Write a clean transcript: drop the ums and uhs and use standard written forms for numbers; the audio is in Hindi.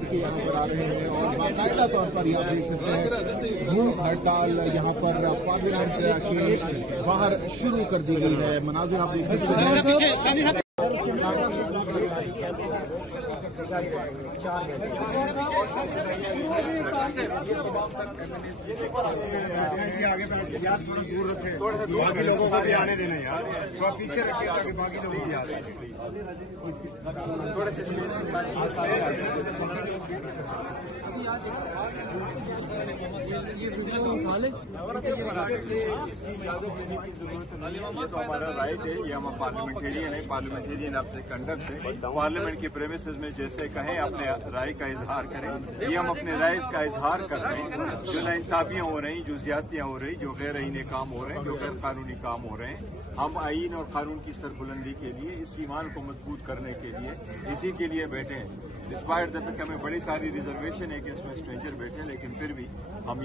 करके यहाँ पर आ रहे हैं और बाकायदा तौर पर यहाँ देख सकते हैं भूख हड़ताल यहाँ पर पार्लियामेंट के बाहर शुरू कर दी गई है। मनाजिर आप देख सकते हैं। आगे यार थोड़ा दूर रखे, बाकी लोगों को भी आने देना यार, थोड़ा पीछे रखिए ताकि बाकी लोग भी आ सकें। थोड़े से इसकी इजाजत देने की जरूरत नहीं है, ये तो हमारा राइट है, ये हम पार्लियामेंटेरियन है, पार्लियामेंटेरियन आपसे कंडक्ट है, पार्लियामेंट के प्रेमिसेस में जैसे कहें अपने राय का इजहार करें। ये हम अपने राय का इजहार कर रहे हैं। जो नाइंसाफियां हो रही, जो ज्यादतियां हो रही, जो गैर आईनी काम हो रहे हैं, जो गैर कानूनी काम हो रहे हैं, हम आईन और कानून की सरबुलंदी के लिए, इस ईमान को मजबूत करने के लिए, इसी के लिए बैठे हैं। डिस्पाइट द फैक्ट हमें बड़ी सारी रिजर्वेशन है कि इसमें स्ट्रेंजर बैठे, लेकिन फिर भी हम